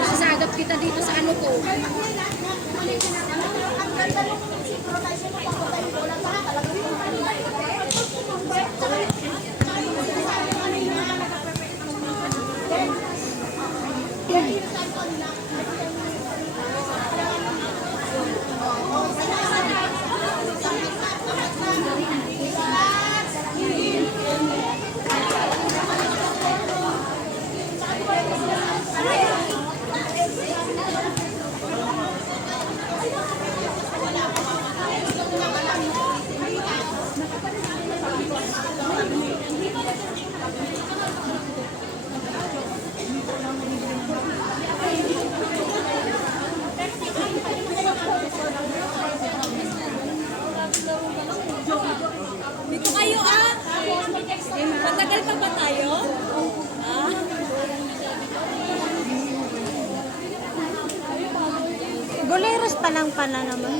Sasagap kita dito sa ano ko. Dito kayo ah. Matagal pa ba tayo? Ah. Boleros pa lang pala naman.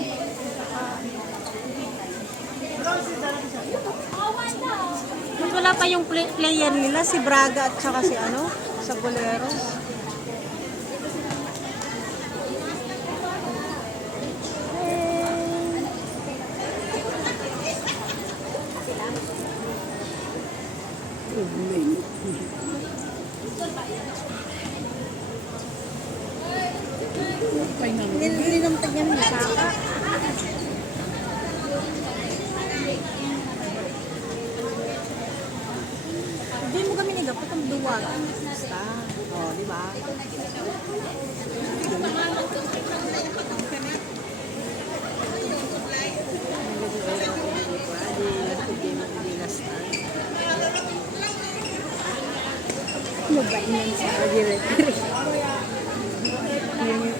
Mas wala pa yung player nila, si Braga at saka si ano, sa Boleros. Hindi naman tagyan ng saka. Hindi mo kami nagapot ang duwag. Basta. O, di ba? Ano ba yun sa dire-dire?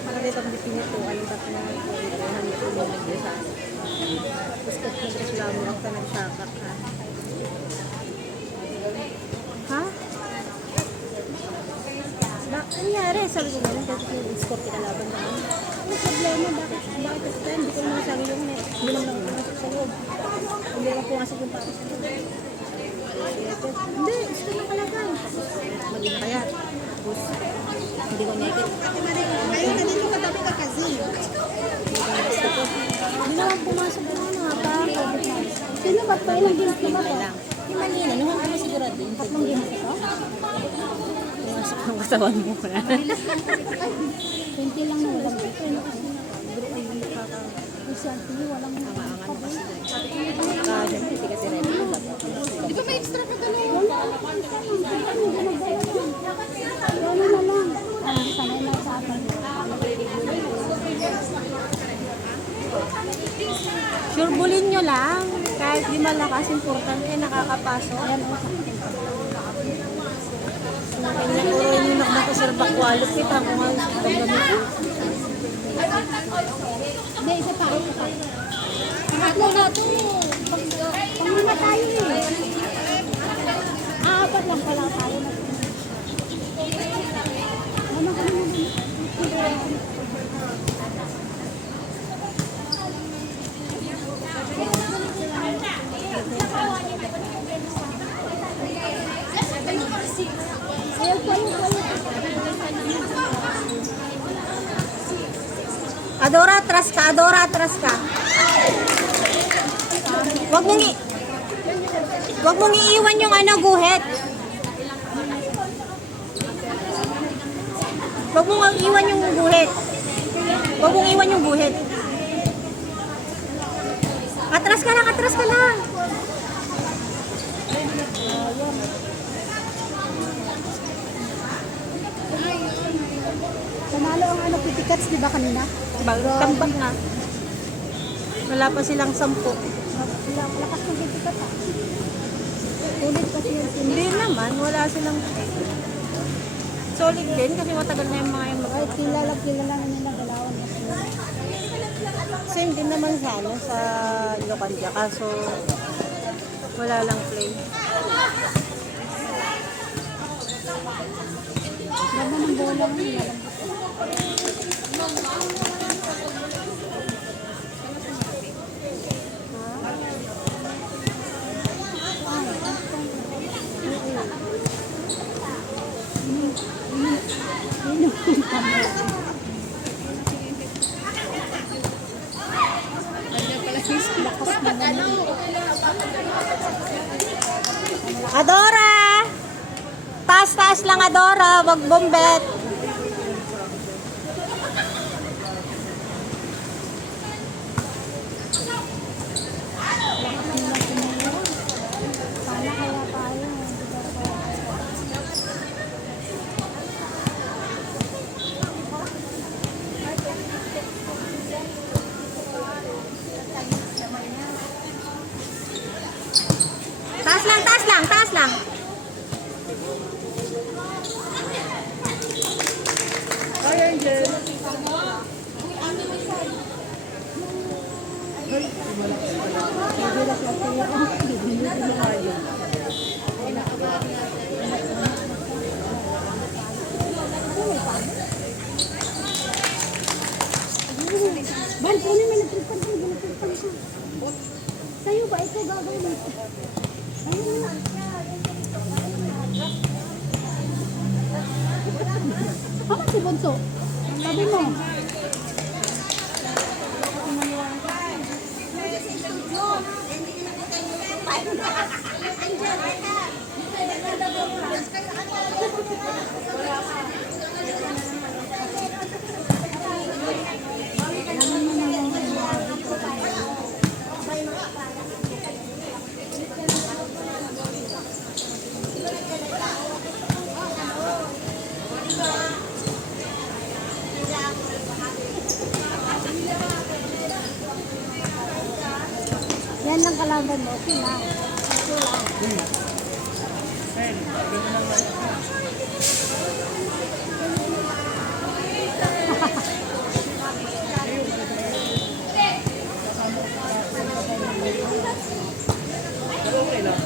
Pakadito ang dipinituan ba't na ibuhan ito mo nag-desa. Tapos nag-islamo ako ka nagsakak ha. Ha? Bakit nangyari? Sabi ko nga lang kasi yung-escort kinalaban naman. Ano problema? Bakit? Hindi ko naman sabi yung hindi naman pumasok sa loob. Hindi naman pumasok yung para sa loob. Hindi, gusto na kalagay. Maging kaya. Tapos, hindi ko nakikita. Ayun, nandito ka tabi ka kasi. Hindi naman pumasok na ano ha pa. Sino ba pa? Ilang ginit na ba ito? Yung malina, nung ako sigurado yung Tatlong ginit ito? pumasok ng katawan mo na. 20 lang na walang ito. Walang Siyempre, hindi kasi ready. Di ba may extra ka dalawa? Wala na lang. Sanay lang sa akin. Sure, bulin nyo lang. Kahit di malakas, importante, nakakapasok. Ayan o. Kanya ko yung nakita sa bakwalo. Kita ko nga yung gamitin. Hindi, isa pa. Pangatlo na ito. Pangmuna tayo eh. Apat lang pala tayo na. Ano ka naman? Adora, atras ka. Adora, atras ka. Wag mong iiwan yung ano, guhit. Wag mong iiwan yung guhit. Wag mong iwan yung guhit. Atras ka lang, atras ka lang. Panalo ang ano, pitikats, di ba kanina? Tambak na. Wala pa silang 10. Lakas ng pitikats ah. Ulit kasi yung Hindi naman, wala silang solid din kasi matagal na yung mga yung ay, kilala na nila galawan. same din naman sa ano, sa Locandia, kaso wala lang play. Ganda ng bola nila. Lakas naman. Adora! Taas-taas lang, Adora. Wag bombet. Sana kaya tayo. Taas lang, taas lang, taas lang. Hi, Angel. Nagulat lang tayo. Bal, kunin mo nagtripad ko, nagtripad ko. Sa'yo ba ito gagawin mo? Ayun na. Ako si Bunso. Sabi mo. Yan lang kalaban mo. Okay na. Okay lang. Okay lang.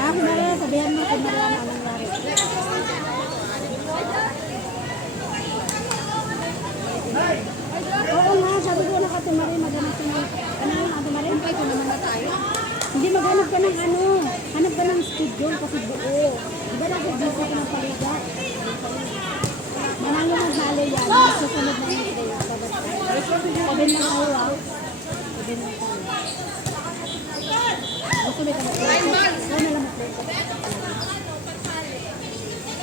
Ako na rin, sabihan mo kung wala na nangyari. Oo nga, sabi ko na ka tumari, maghanap ka ng, ano yung tumari? Ay, ito naman na tayo. Hindi, maghanap ka ng ano, hanap ka ng schedule kasi buo. Diba dapat dito ka ng paligat? Manalo maghalo yan, susunod na yung kayo. Sabihin lang tayo, ah. Sabihin lang tayo. Gusto mo ka mag-play? Oo na lang mag-play.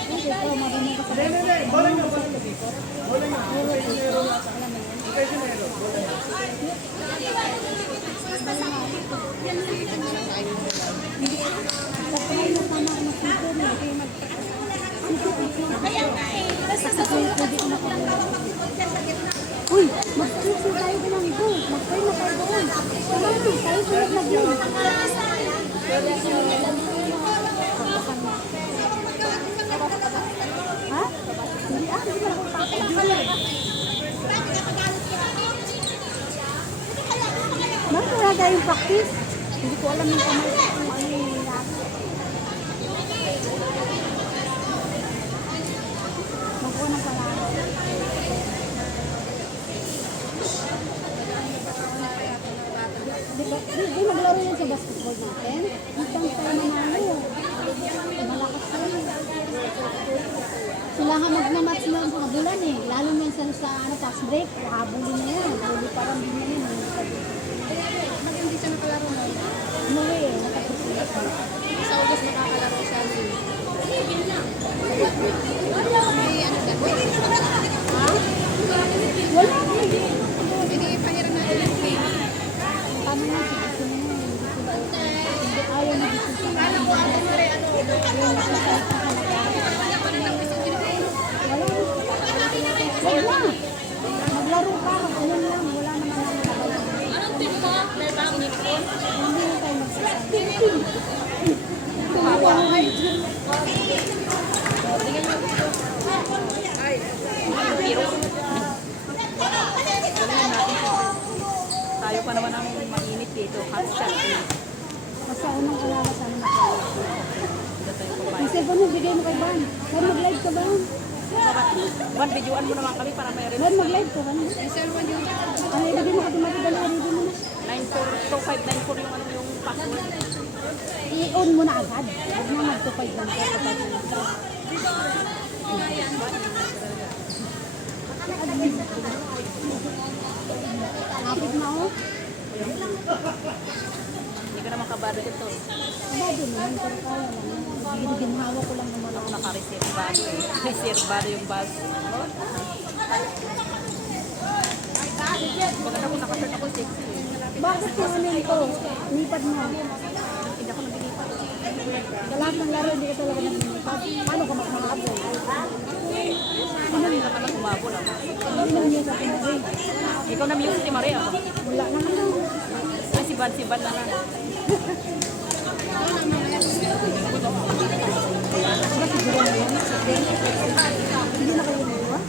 Okay, ito, marunong ka sa Hindi. Bola nyo. Bola nyo. Ikay sinero. Bola nyo. Uy, mag-susi tayo din ang ito. Mag-pray na tayo doon. Tama na, tayo sunod na din. Ha? Hindi ah, hindi mo na kung bakit wala tayong practice? Hindi ko alam yung kamay kung ano yung nangyayari. Di maglaro yan sa basketball natin. Isang tayo nanalo. Malakas ka lang. Sila nga magmamatch na ang mga bulan eh. Lalo na sa ano, tax break. Habulin na yan. Huli parang din na yan. Bakit hindi siya nakalaro mo? Umuwi eh. Nakapos sila. Sa August makakalaro siya. May ano ba? Ha? Wala. Hindi pahiram natin ng pay. Paano na? Gusto niya na. Hindi ayaw na gusto siya. Kala ko ano mo rin, ano? Wala. Maglaro ka. Ayun lang. Wala naman ang nakawala. Anong team mo? May bangin ko? Hindi na tayo magsasabi. Tayo pa naman ang mainit dito. Hot shot. Basta unang alala sa amin na kayo. Dito tayo Ang kumain. cellphone mo, bigay mo kay Van. Van, mag-live ka ba? Juan, videoan mo naman kami para may Van, mag-live ka ba? Yung cellphone yun. Ang ilagay mo kasi matidala, ready mo na. 942594 yung ano yung password. I-on mo na agad. Huwag na mag-2.5 lang ka kapag Kapit na oh. Hindi ka naman kabado dito. Abado naman, pero kaya lang. Ginhawa ko lang naman ako. Naka-reservado. Reservado yung bus. Maganda kung nakasert ako 6. Bakit yung ano ito? Nipad mo. Hindi ako nabilipad. Sa lahat ng laro, hindi ka talaga nagpapad. Paano ka makakabol? Madali naman ang umabol ako. Hindi naman yun sa pinagay. Ikaw na music si Maria ako. Wala na naman. Ay, si Van na lang. Diba siguro na yan? Hindi na kayo nagawa?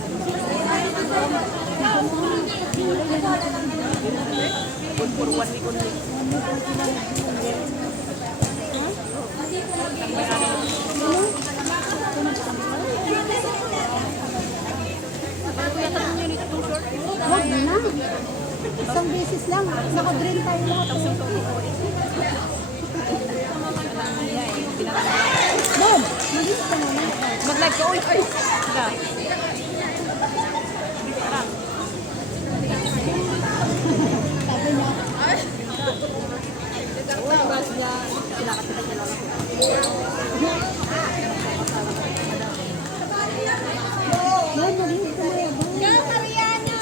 Good for 1 week only. Ang may ano. Parang kuya tanong yun ito short. Wag na. Isang beses lang. Naka-drain tayo lahat. Tapos yung todo ko eh. Alam niya eh. Bob, mag-is ka naman. Mag-live ka. Uy! Ay! Ka. Parang. Sabi niya, Oras niya. Kinakasita niya lang ako. Bob, mag-is ka na yan. Go, Mariana!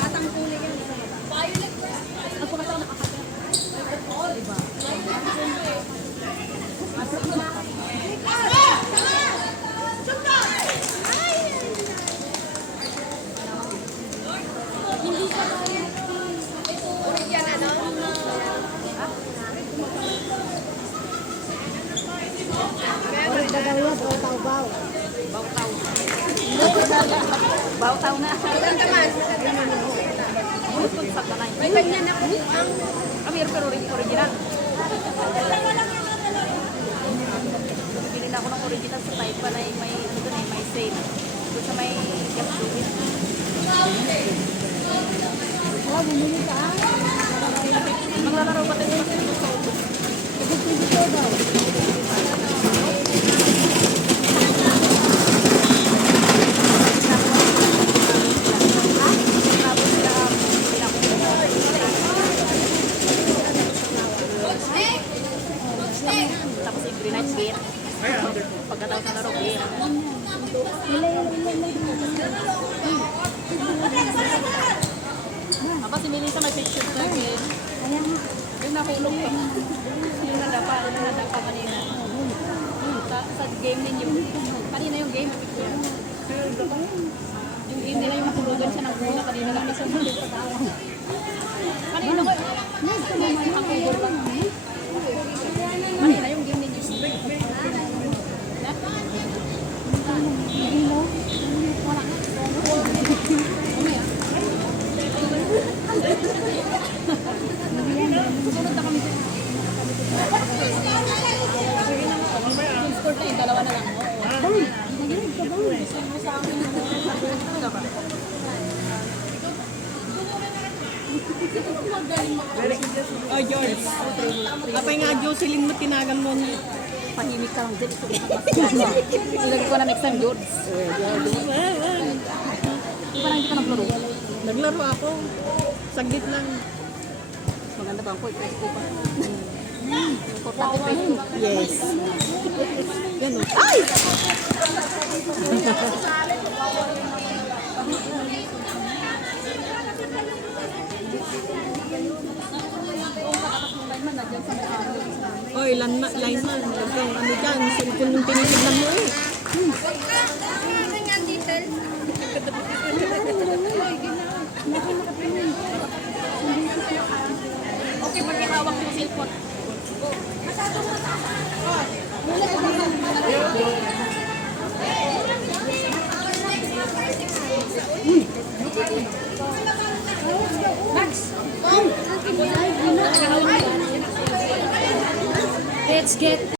Batang kulay yan. Ako kasi nakakasita. Diba? Oras ba daw yan? Baw-taw-baw. Bautaw. Bautaw na. Ilan ka man? Bulit kong sa tanay. May ganyan ako ang Kami pero original. Bili na ako ng original sa type pa na may ano doon eh, may sale. Doon sa may gas tubig. Wala, bumili ka ah. Maglalaro ba tayo sa ubos? Dito daw. Tapos every night beer. Pagkatapos ng laro beer. Tapos si Melissa may picture sa akin. Ayan nga. Yung nakulong ko. Yung nadapa kanina. Sa game ninyo. Kanina yung game. Yung game nila yung matulugan siya ng bola. Kanina lang isa mo. Kanina ko. Ang kulor lang. Kanina yung game ninyo. Hindi mo. Wala nga. Susunod na kami sa yung score na yung dalawa na lang. Bang, mag-live ka bang? Oh, George. Apay nga, Jocelyn mo tinagan mo. Pahimik ka lang dyan. Ilagay ko na next time, George. Di ba hindi ka naglaro? Naglaro ako. Saglit lang. Maganda ba ang koy? Presko pa. Importante presko. Yes. Yan o. Ay! Oy, line man. Ano dyan? Cellphone yung tinitignan mo eh. Okay, pag hawak mo cellphone. Let's get